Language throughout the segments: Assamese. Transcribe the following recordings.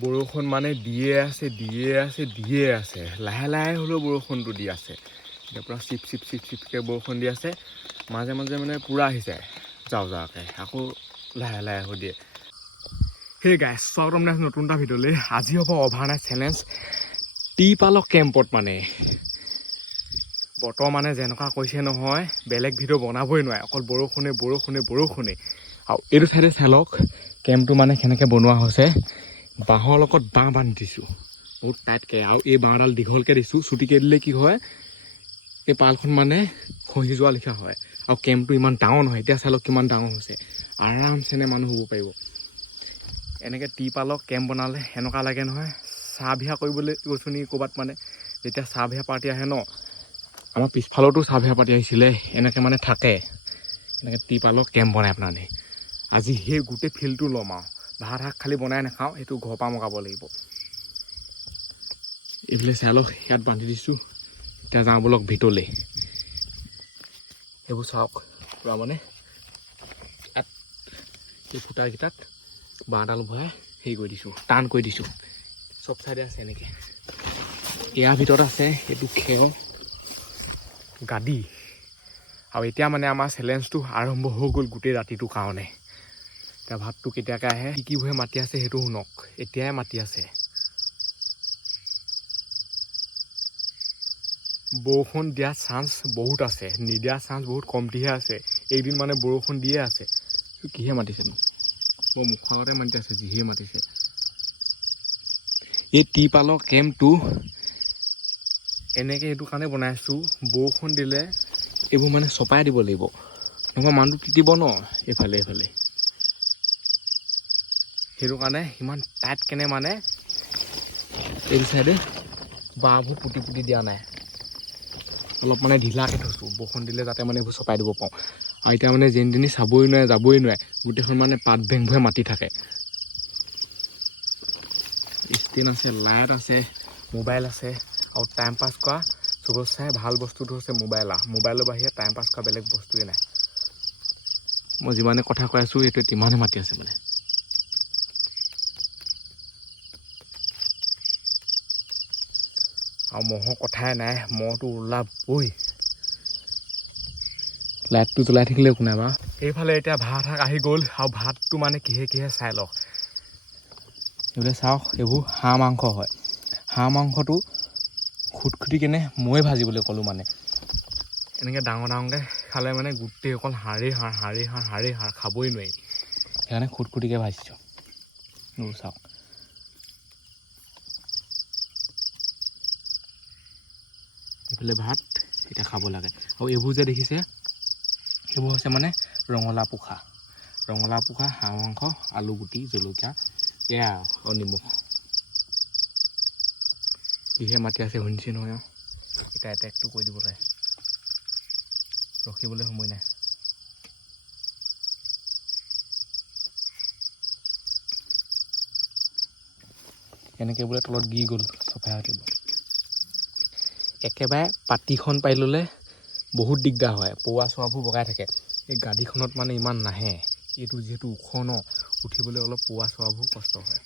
বৰষুণ মানে দিয়ে আছে লাহে লাহে হ'লেও বৰষুণটো দি আছে এতিয়া পূৰা চিপকৈ বৰষুণ দি আছে মাজে মাজে মানে পূৰা আহিছে যাওঁকৈ আকৌ লাহে লাহে হৈ দিয়ে সেই গাইছ স্বাগতম জনাইছোঁ নতুন এটা ভিডিঅ'লৈ আজি হ'ব অভাৰনাইট চেলেঞ্জ টিপালক কেম্পত মানে বতৰ মানে যেনেকুৱা কৈছে নহয় বেলেগ ভিডিঅ' বনাবই নোৱাৰে অকল বৰষুণে আৰু এইটো চাইডে চাই লওক কেম্পটো মানে কেনেকৈ বনোৱা হৈছে বাঁহৰ লগত বাঁহ বান্ধি দিছোঁ বহুত টাইটকৈ আৰু এই বাঁহডাল দীঘলকৈ দিছোঁ চুটিকৈ দিলে কি হয় এই পালখন মানে খহি যোৱা লিখা হয় আৰু কেম্পটো ইমান ডাঙৰ নহয় এতিয়া চাই লওক কিমান ডাঙৰ হৈছে আৰামছেনে মানুহ শুব পাৰিব এনেকৈ টিপালক কেম্প বনালে এনেকুৱা লাগে নহয় চাহ বিয়া কৰিবলৈ গৈছোঁ নেকি ক'ৰবাত মানে যেতিয়া চাহ বিয়া পাৰ্টি আহে ন আমাৰ পিছফালতো চাহ বিয়া পাৰ্টি আহিছিলে এনেকৈ মানে থাকে এনেকৈ টিপালক কেম্প বনাই আপোনালোকে আজি সেই গোটেই ফিল্ডটো ল'ম আৰু ভাত শাক খালি বনাই নাখাওঁ সেইটো ঘৰৰ পৰা মগাব লাগিব এইফালে চাই লওক ইয়াত বান্ধি দিছোঁ এতিয়া যাওঁ বলক ভিতৰলৈ সেইবোৰ চাওক পূৰা মানে ইয়াত এই ফুটাকেইটাত বাঁহডাল ভৰাই হেৰি কৰি দিছোঁ টান কৰি দিছোঁ চব চাইডে আছে এনেকৈ ইয়াৰ ভিতৰত আছে এইটো খেৰ গাদী আৰু এতিয়া মানে আমাৰ চেলেঞ্জটো আৰম্ভ হৈ গ'ল গোটেই ৰাতিটোৰ কাৰণে এতিয়া ভাতটো কেতিয়াকৈ আহে কিবোৰে মাতি আছে সেইটো শুনক এতিয়াই মাতি আছে বৰষুণ দিয়া চান্স বহুত আছে নিদিয়া চান্স বহুত কমটিহে আছে এইদিন মানে বৰষুণ দিয়ে আছে কিহে মাতিছেনো মোৰ মুখৰ আগতে মাতি আছে যিহে মাতিছে এই টিপালৰ কেম্পটো এনেকৈ এইটো কাৰণে বনাইছোঁ বৰষুণ দিলে এইবোৰ মানে চপাই দিব লাগিব নহ'বা মানুহটো তিতিব ন এইফালে সেইটো কাৰণে ইমান টাইট কেনে মানে এইটো চাইডে বাঁহবোৰ পুতি দিয়া নাই অলপ মানে ঢিলাকৈ থৈছোঁ বৰষুণ দিলে যাতে মানে এইবোৰ চপাই দিব পাৰোঁ আৰু এতিয়া মানে যেনি চাবই নোৱাৰে যাবই নোৱাৰে গোটেইখন মানে পাত ভেংভৰে মাতি থাকে ষ্টেণ্ড আছে লাইট আছে মোবাইল আছে আৰু টাইম পাছ কৰা চবত চাই ভাল বস্তুটো হৈছে মোবাইলৰ বাহিৰে টাইম পাছ কৰা বেলেগ বস্তুৱেই নাই মই যিমানে কথা কৈ আছোঁ এইটো তিমানে মাতি আছে মানে আৰু মহৰ কথাই নাই মহটো ওলাবই লাইটটো জ্বলাই থাকিলে একো নাই বাৰু এইফালে এতিয়া ভাত শাক আহি গ'ল আৰু ভাতটো মানে কিহে চাই লওক এইফালে চাওক এইবোৰ হাঁহ মাংস হয় হাঁহ মাংসটো খুটখুটি কেনে ময়ে ভাজিবলৈ ক'লোঁ মানে এনেকৈ ডাঙৰকৈ খালে মানে গোটেই অকল হাড়েই হাড় খাবই নোৱাৰি সেইকাৰণে খুটখুটিকৈ ভাজিছোঁ এইবোৰ চাওক এইফালে ভাত এতিয়া খাব লাগে আৰু এইবোৰ যে দেখিছে সেইবোৰ হৈছে মানে ৰঙালাও পোখা হাঁহ মাংস আলু গুটি জলকীয়া এয়া আৰু নিমখ কিহে মাতি আছে শুনিছে নহয় এতিয়া এটেকটো কৰি দিব লাগে ৰখিবলৈ সময় নাই এনেকৈ বোলে তলত গি গ'ল চফাই হৈ থাকিব একেবাৰে পাতিখন পাৰি ল'লে বহুত দিগদাৰ হয় পৌৱা চোৱাবোৰ বগাই থাকে এই গাড়ীখনত মানে ইমান নাহে এইটো যিহেতু ওখ ন উঠিবলৈ অলপ পৌৱা চোৱাবোৰ কষ্ট হয়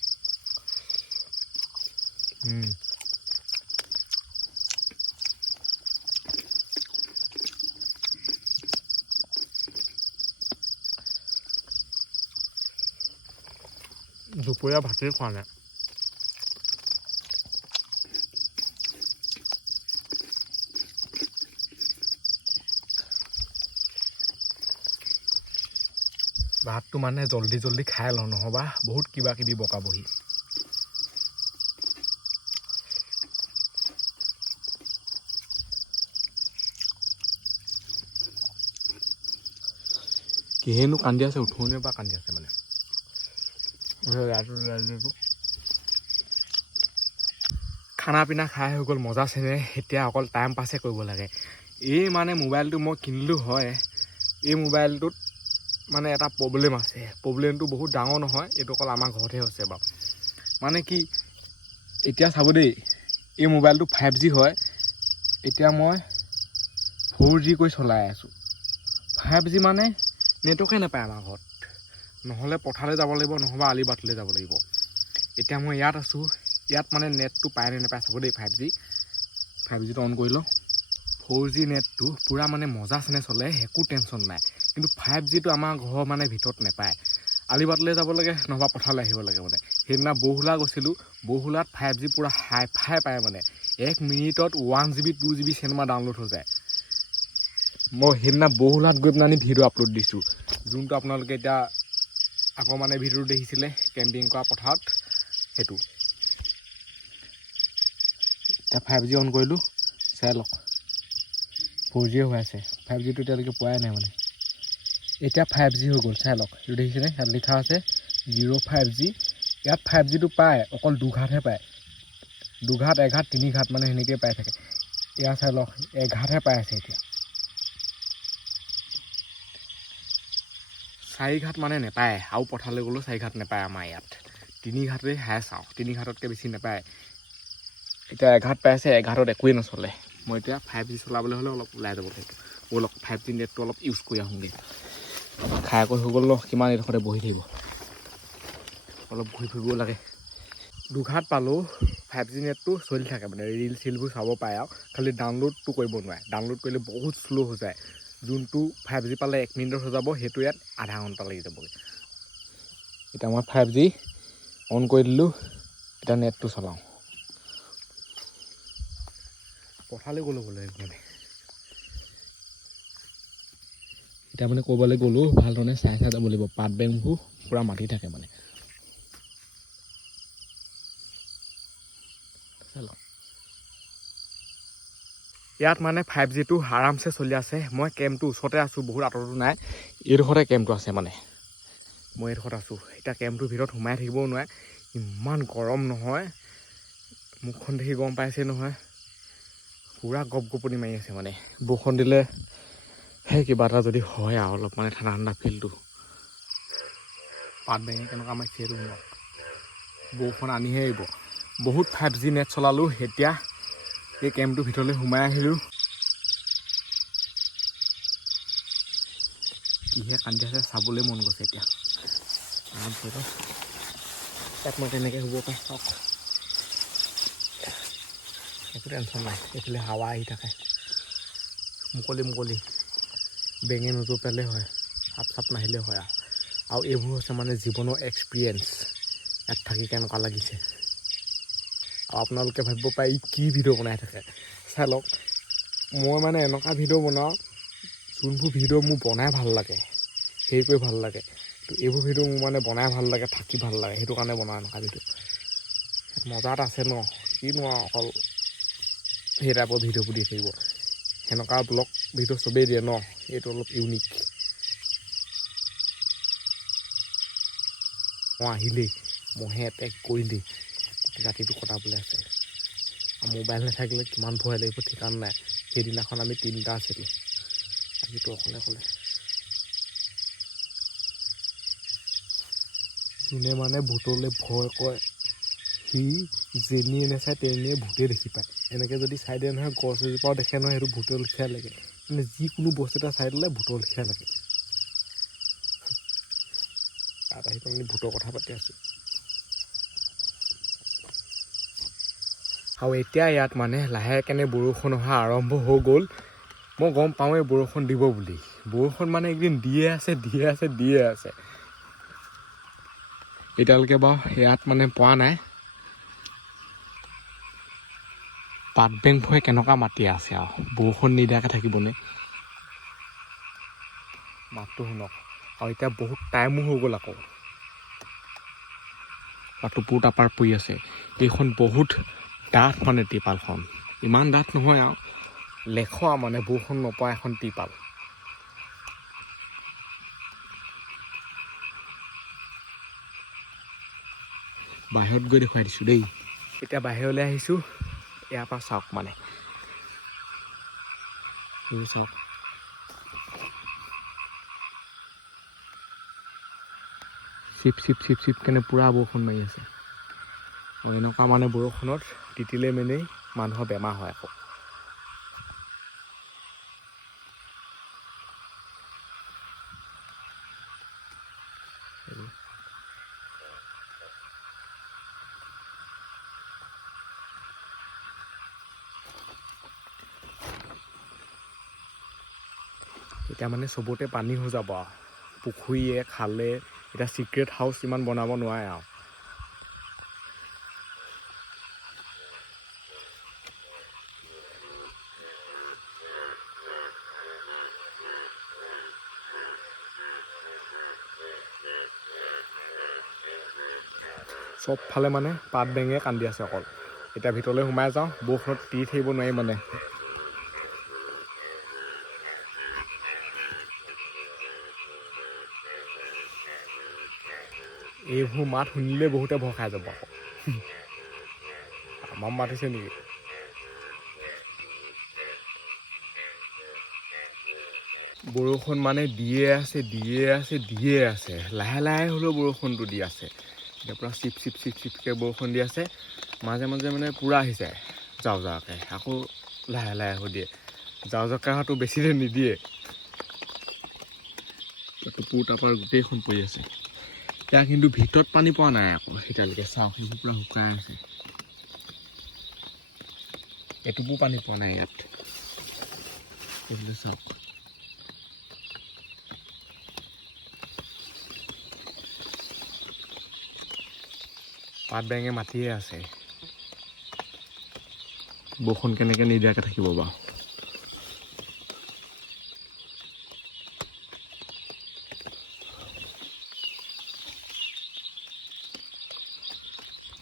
দুপৰীয়া ভাতেই খোৱা নাই ভাতটো মানে জল্দি খাই লওঁ নহ'বা বহুত কিবা কিবি বকাবহি কিহেনো কান্দি আছে উঠোনে বা কান্দি আছে মানে খানা পিনা খাই হৈ গ'ল মজা চেনে এতিয়া অকল টাইম পাছে কৰিব লাগে এই মানে মোবাইলটো মই কিনিলোঁ হয় এই মোবাইলটোত মানে এটা প্ৰব্লেম আছে প্ৰব্লেমটো বহুত ডাঙৰ নহয় এইটো অকল আমাৰ ঘৰতহে হৈছে বাৰু মানে কি এতিয়া চাব দেই এই মোবাইলটো 5G হয় এতিয়া মই 4G কৰি চলাই আছোঁ 5G মানে নেটৱৰ্কে নাপায় আমাৰ ঘৰত নহ'লে পথাৰলৈ যাব লাগিব নহ'বা আলি বাটলৈ যাব লাগিব এতিয়া মই ইয়াত আছোঁ ইয়াত মানে নেটটো পায় নে নাপায় চাব দেই 5Gটো অন কৰি লওঁ 4G নেটটো পূৰা মানে মজা চেনে চলে একো টেনশ্যন নাই কিন্তু 5Gটো আমাৰ ঘৰৰ মানে ভিতৰত নাপায় আলিবাটলৈ যাব লাগে নহবা পথাৰলৈ আহিব লাগে মানে সেইদিনা বৰহোলা গৈছিলোঁ বৰহোলাত 5G পূৰা হাই ফাই পায় মানে 1 মিনিটত 1GB 2GB চিনেমা ডাউনলোড হৈ যায় মই সেইদিনা বৰহোলাত গৈ পেলাই ভিডিঅ' আপলোড দিছোঁ যোনটো আপোনালোকে এতিয়া আকৌ মানে ভিডিঅ'টো দেখিছিলে কেম্পিং কৰা পথাৰত সেইটো এতিয়া 5G অন কৰিলোঁ চাই লওক 4G হৈ আছে 5Gটো এতিয়ালৈকে পোৱাই নাই মানে এতিয়া 5G হৈ গ'ল চাই লওক এইটো দেখিছেনে ইয়াত লিখা আছে 05G ইয়াত 5Gটো পায় অকল দুঘাটহে পায় দুঘাট এঘাট তিনি ঘাট মানে সেনেকৈ পাই থাকে ইয়াত চাই লওক এঘাটহে পাই আছে এতিয়া 4 ঘাট মানে নাপায় আৰু পথাৰলৈ গ'লেও 4 ঘাট নাপায় আমাৰ ইয়াত 3 ঘাটেই হাই চাওঁ 3 ঘাটতকৈ বেছি নাপায় এতিয়া এঘাট পাই আছে এঘাটত একোৱেই নচলে মই এতিয়া 5G চলাবলৈ হ'লে অলপ ওলাই যাব লাগিব অলপ 5G নেটটো অলপ ইউজ কৰি আহোঁগৈ খাই কৰি হৈ গ'ল ন কিমান এইডোখৰতে বহি থাকিব অলপ ঘূৰি ফুৰিব লাগে দুঘাট পালেও 5G নেটটো চলি থাকে মানে ৰিল চিলবোৰ চাব পাৰে আৰু খালি ডাউনলোডটো কৰিব নোৱাৰে ডাউনলোড কৰিলে বহুত শ্ল' হৈ যায় যোনটো 5G পালে 1 মিনিটত হৈ যাব সেইটো ইয়াত আধা ঘণ্টা লাগি যাবগৈ এতিয়া মই 5G অন কৰি দিলোঁ এতিয়া নেটটো চলাওঁ পথাৰলৈ গ'লোঁ মানে এতিয়া মানে ক'ৰবালৈ গ'লোঁ ভাল ধৰণে চাই যাব লাগিব পাত বেংবোৰ পূৰা মাতি থাকে মানে ইয়াত মানে 5Gটো আৰামছে চলি আছে মই কেম্পটো ওচৰতে আছোঁ বহুত আঁতৰতো নাই এইডোখৰতে কেম্পটো আছে মানে মই এইডোখৰত আছোঁ এতিয়া কেম্পটোৰ ভিতৰত সোমাই থাকিবও নোৱাৰে ইমান গৰম নহয় মুখখন দেখি গম পাইছে নহয় পূৰা গপগপনি মাৰি আছে মানে বৰষুণ দিলে সেই কিবা এটা যদি হয় আৰু অলপ মানে ঠাণ্ডা ঠাণ্ডা ফিলটো পাত বেঙে কেনেকুৱা আমাৰ সেইটো শুনক বৰষুণ আনিহে আহিব বহুত 5G নেট চলালোঁ এতিয়া এই কেম্পটোৰ ভিতৰলৈ সোমাই আহিলোঁ কিহে কান্দি আছে চাবলৈ মন গৈছে এতিয়া তাত মই তেনেকৈ শুব পাৰে চাওক একো টেনশ্যন নাই এইফালে হাৱা আহি থাকে মুকলি বেঙে নজোপালে হয় সাপ চাপ নাহিলে হয় আৰু এইবোৰ হৈছে মানে জীৱনৰ এক্সপিৰিয়েঞ্চ ইয়াত থাকি কেনেকুৱা লাগিছে আৰু আপোনালোকে ভাবিব পাৰে ই কি ভিডিঅ' বনাই থাকে চাই লওক মই মানে এনেকুৱা ভিডিঅ' বনাওঁ যোনবোৰ ভিডিঅ' মোৰ বনাই ভাল লাগে হেৰি কৰি ভাল লাগে তো এইবোৰ ভিডিঅ' মোৰ মানে বনাই ভাল লাগে থাকি ভাল লাগে সেইটো কাৰণে বনাওঁ এনেকুৱা ভিডিঅ' মজা এটা আছে ন কিনো অকল সেই টাইপৰ ভিডিঅ'বোৰ দি থাকিব সেনেকুৱা ব্লগ ভিডিঅ' চবেই দিয়ে ন এইটো অলপ ইউনিক মই আহিলেই মহে এটেক কৰিলেই গোটেই ৰাতিটো কটাবলৈ আছে আৰু মোবাইল নাথাকিলে কিমান ভয় লাগিব ঠিকান নাই সেইদিনাখন আমি 3টা আছিলোঁ আজিতো অকলে যোনে মানে ভূতলৈ ভয় কৰে সি যেনিয়ে নাচায় তেনিয়ে ভূতে দেখি পায় এনেকৈ যদি চাই দিয়ে নহয় গছ এজোপাও দেখে নহয় সেইটো ভূতৰ লেখীয়া লাগে মানে যিকোনো বস্তু এটা চাই দিলে ভূতৰ লেখীয়া লাগে তাত আহি পেলাই ভূতৰ কথা পাতি আছোঁ আৰু এতিয়া ইয়াত মানে লাহেকেনে বৰষুণ অহা আৰম্ভ হৈ গ'ল মই গম পাওঁৱেই বৰষুণ দিব বুলি বৰষুণ মানে একদিন দিয়ে আছে এতিয়ালৈকে বাৰু ইয়াত মানে পোৱা নাই পাত বেংবোৰে কেনেকুৱা মাতি আছে আৰু বৰষুণ নিদিয়াকৈ থাকিবনে মাতটো শুনক আৰু এতিয়া বহুত টাইমো হৈ গ'ল আকৌ টুপুৰ টাপাৰ পৰি আছে এইখন বহুত ডাঠ মানে টিপালখন ইমান ডাঠ নহয় আৰু লেখোৱা মানে বৰষুণ নপৰা এখন টিপাল বাহিৰত গৈ দেখুৱাই দিছোঁ দেই এতিয়া বাহিৰলৈ আহিছোঁ ইয়াৰ পৰা চাওক মানে এইবোৰ চাওক চিপ কেনে পূৰা বৰষুণ মাৰি আছে আৰু এনেকুৱা মানে বৰষুণত তিতিলে মেলি মানুহৰ বেমাৰ হয় আকৌ এতিয়া মানে চবতে পানী হৈ যাব আৰু পুখুৰীয়ে খালে এতিয়া চিক্ৰেট হাউচ ইমান বনাব নোৱাৰে আৰু চবফালে মানে পাত বেঙে কান্দি আছে অকল এতিয়া ভিতৰলৈ সোমাই যাওঁ বৰষুণত তি থাকিব নোৱাৰি মানে এইবোৰ মাত শুনিলে বহুতে ভয় খাই যাব আকৌ আমাৰ মাতিছে নেকি বৰষুণ মানে দিয়ে আছে লাহে লাহে হ'লেও বৰষুণটো দি আছে এতিয়া পূৰা চিপকৈ বৰষুণ দি আছে মাজে মাজে মানে পূৰা আহিছে যাওঁ যাওঁকৈ আকৌ লাহে লাহে হৈ দিয়ে যাওঁ যাওঁকৈ অহাটো বেছি দেৰি নিদিয়ে টুপুৰ টাপাৰ গোটেইখন পৰি আছে এতিয়া কিন্তু ভিতৰত পানী পোৱা নাই আকৌ এতিয়ালৈকে চাওঁ সেইবোৰ পূৰা শুকাই আছে এটুপো পানী পোৱা নাই ইয়াত এইফালে চাওক পাত বেঙে মাতিয়ে আছে বৰষুণ কেনেকৈ নিদিয়াকৈ থাকিব বাৰু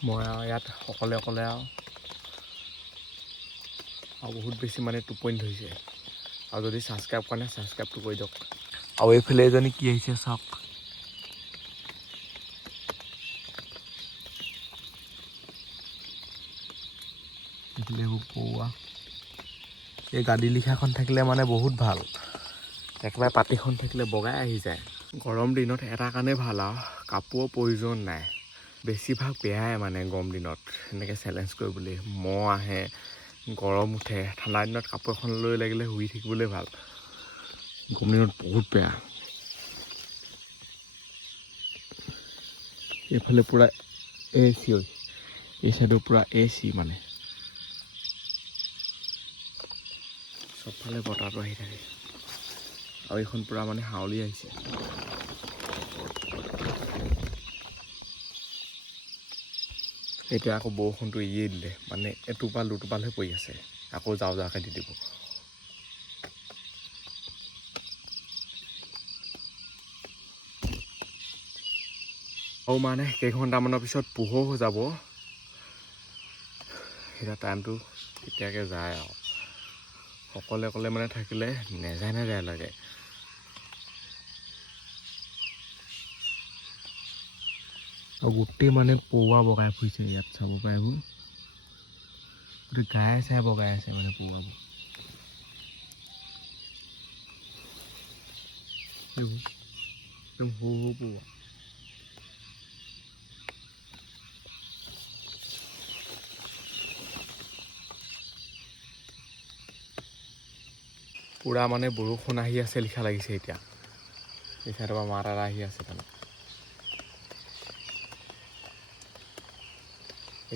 মই আৰু ইয়াত অকলে আৰু বহুত বেছি মানে টোপনি ধৰিছে আৰু যদি ছাবস্ক্ৰাইব কৰা নাই ছাবস্ক্ৰাইবটো কৰি দিয়ক আৰু এইফালে এজনী কি আহিছে চাওক এইফালে পৰুৱা এই গাদী লিখাখন থাকিলে মানে বহুত ভাল একেবাৰে পাতিখন থাকিলে বগাই আহি যায় গৰম দিনত এটা কাৰণে ভাল আৰু কাপোৰৰ প্ৰয়োজন নাই বেছিভাগ বেয়াই মানে গৰম দিনত এনেকৈ চেলেঞ্জ কৰিবলৈ মহ আহে গৰম উঠে ঠাণ্ডা দিনত কাপোৰ এখন লৈ লাগিলে শুই থাকিবলৈ ভাল গৰম দিনত বহুত বেয়া এইফালে পূৰা AC এই চাইডৰ পূৰা AC মানে চবফালে বতাহটো আহি থাকে আৰু এইখন পূৰা মানে হাউলি আহিছে এতিয়া আকৌ বৰষুণটো এৰিয়ে দিলে মানে এটোপাল দুটোপালহে পৰি আছে আকৌ যাওঁ যাওঁকৈ দি দিব আৰু মানে কেইঘণ্টামানৰ পিছত পোহৰ হৈ যাব এতিয়া টাইমটো কেতিয়াকৈ যায় আৰু অকলে মানে থাকিলে নেযায় লাগে আৰু গোটেই মানে পৰুৱা বগাই ফুৰিছে ইয়াত চাব পাৰে এইবোৰ গোটেই গায়ে চাই বগাই আছে মানে পৰুৱাবোৰ এইবোৰ একদম সৰু পৰুৱা পূৰা মানে বৰষুণ আহি আছে লিখা লাগিছে এতিয়া এই চাইডৰ পৰা মাত এটা আহি আছে মানে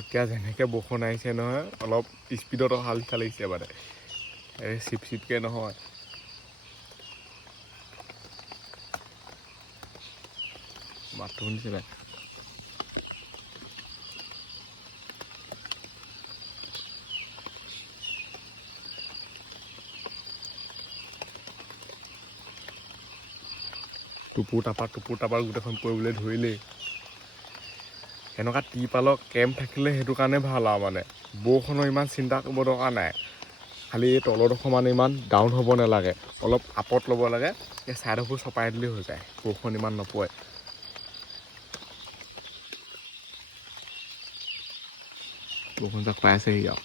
এতিয়া যেনেকৈ বৰষুণ আহিছে নহয় অলপ স্পীডত অহা লিখা লাগিছে মানে এই চিপকৈ নহয় মাতটো শুনিছে নাই টুপুৰ টাপাৰ গোটেইখন পৰিবলৈ ধৰিলেই এনেকুৱা টিপালৰ কেম্প থাকিলে সেইটো কাৰণে ভাল আৰু মানে বৰষুণৰ ইমান চিন্তা কৰিব দৰকাৰ নাই খালি এই তলৰডোখৰ মানে ইমান ডাউন হ'ব নালাগে অলপ আপত ল'ব লাগে এই ছাইডবোৰ চপাই দিলেই হৈ যায় বৰষুণ ইমান নপৰে বৰষুণ যাক পাই আছেহি আৰু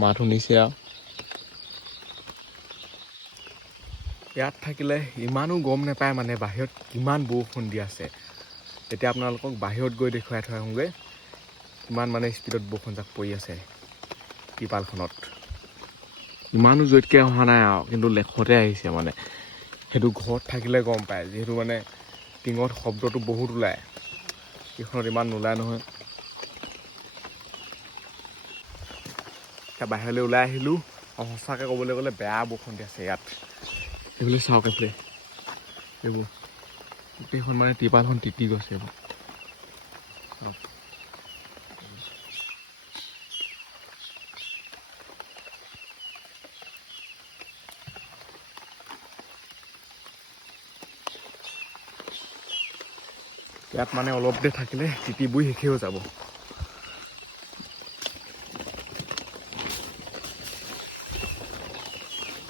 মাত শুনিছে আৰু ইয়াত থাকিলে ইমানো গম নাপায় মানে বাহিৰত কিমান বৰষুণ দি আছে এতিয়া আপোনালোকক বাহিৰত গৈ দেখুৱাই থৈ আহোঁগৈ কিমান মানে স্পীডত বৰষুণ যাক পৰি আছে টিপালখনত ইমানো জোৰকৈ অহা নাই আৰু কিন্তু লেখতে আহিছে মানে সেইটো ঘৰত থাকিলে গম পায় যিহেতু মানে টিঙত শব্দটো বহুত ওলায় এইখনত ইমান নোলায় নহয় বাহিৰলৈ ওলাই আহিলোঁ আৰু সঁচাকৈ ক'বলৈ গ'লে বেয়া বৰষুণ দি আছে ইয়াত। এইফালে চাওক, এইফালে এইবোৰ গোটেইখন মানে টিপালখন তিতি গৈছে এইবোৰ চাওক। ইয়াত মানে অলপ দেৰি থাকিলে তিতিবোৰ শেষে হৈ যাব।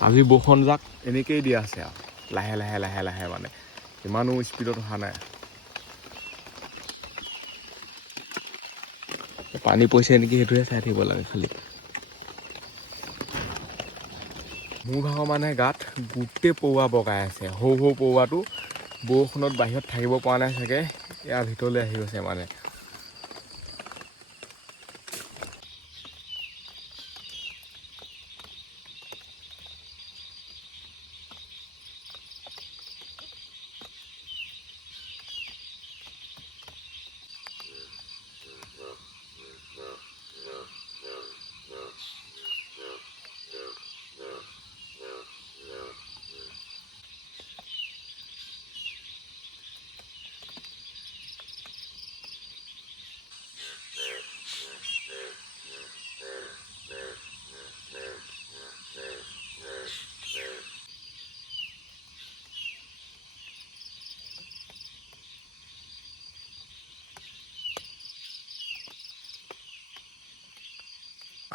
আজি বৰষুণজাক এনেকেই দি আছে আৰু লাহে লাহে লাহে লাহে, মানে ইমানো স্পীডত অহা নাই। পানী পৰিছে নেকি সেইটোহে চাই থাকিব লাগে খালি। মোৰ ভাগৰ মানে গাত গোটেই পৰুৱা বগাই আছে। সৰু সৰু পৰুৱাটো বৰষুণত বাহিৰত থাকিব পৰা নাই চাগে, ইয়াৰ ভিতৰলৈ আহি গৈছে মানে।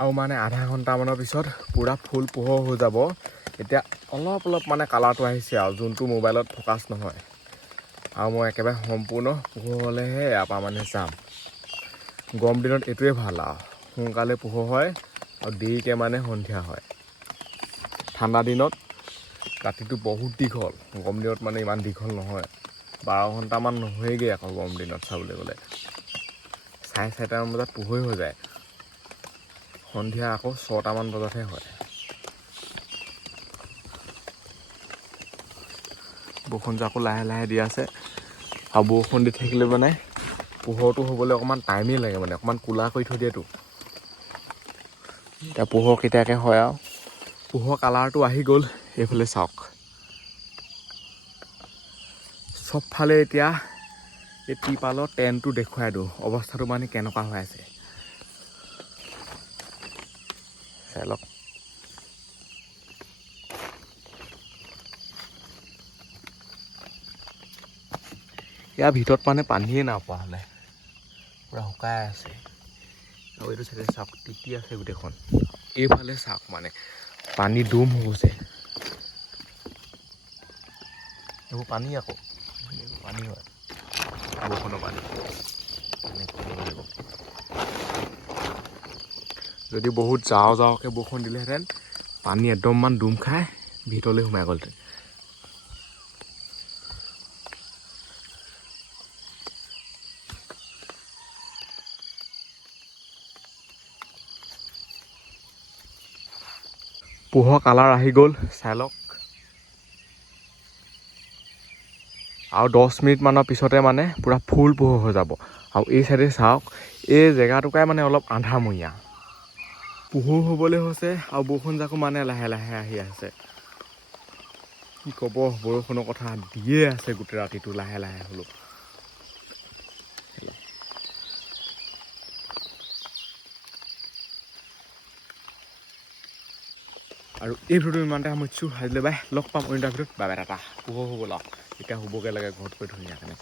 আৰু মানে আধা ঘণ্টামানৰ পিছত পূৰা ফুল পোহৰ হৈ যাব। এতিয়া অলপ অলপ মানে কালাৰটো আহিছে আৰু যোনটো মোবাইলত ফ'কাছ নহয়। আৰু মই একেবাৰে সম্পূৰ্ণ পোহৰ হ'লেহে ইয়াৰ পৰা মানে চাম। গৰম দিনত এইটোৱে ভাল আৰু সোনকালে পোহৰ হয় আৰু দেৰিকৈ মানে সন্ধিয়া হয়। ঠাণ্ডা দিনত ৰাতিটো বহুত দীঘল, গৰম দিনত মানে ইমান দীঘল নহয়। 12 ঘণ্টামান নহয়গৈ আকৌ গৰম দিনত চাবলৈ গ'লে। 4:30মান বজাত পোহৰ হৈ যায়, সন্ধিয়া আকৌ 6টামান বজাতহে হয়। বৰষুণজাকো লাহে লাহে দি আছে আৰু বৰষুণ দি থাকিলে মানে পোহৰটো হ'বলৈ অকণমান টাইমেই লাগে, মানে অকণমান ক'লা কৰি থৈ দিয়েতো। এতিয়া পোহৰ কেতিয়াকৈ হয় আৰু পোহৰ কালাৰটো আহি গ'ল। এইফালে চাওক, চবফালে এতিয়া এই টিপালৰ টেণ্টটো দেখুৱাই দিওঁ, অৱস্থাটো মানে কেনেকুৱা হৈ আছে চাই লওক। ইয়াৰ ভিতৰত মানে পানীয়ে নাপোৱা হ'লে, পূৰা শুকাই আছে। আৰু এইটো চাইডে চাওক, তিতি আছে গোটেইখন। এইফালে চাওক, মানে পানী ডুম হৈ গৈছে। এইবোৰ পানী আকৌ, এইবোৰ পানী হয়, বৰষুণৰ পানী। যদি বহুত যাওঁ যাওঁকৈ বৰষুণ দিলেহেঁতেন, পানী একদমমান ডুম খাই ভিতৰলৈ সোমাই গ'লহেঁতেন। পোহৰ কালাৰ আহি গ'ল, চাই লওক। আৰু 10 মিনিটমানৰ পিছতে মানে পূৰা ফুল পোহৰ হৈ যাব। আৰু এই চাইডে চাওক, এই জেগাটুকুৰাই মানে অলপ আন্ধাৰমূৰীয়া। পোহৰ হ'বলৈ হৈছে আৰু বৰষুণজাকো মানে লাহে লাহে আহি আছে। কি ক'ব, বৰষুণৰ কথা দিয়ে আছে গোটেই ৰাতিটো লাহে লাহে হ'লেও। আৰু এই ভিডিঅ'টো ইমানতে সামৰিছোঁ। আজিলৈ বাই, লগ পাম অন্য এটা ভিডিঅ'ত। Bye bye, Tata. পোহৰ হ'ব আৰু এতিয়া হ'বগৈ লাগে ঘৰত গৈ ধুনীয়াকৈ।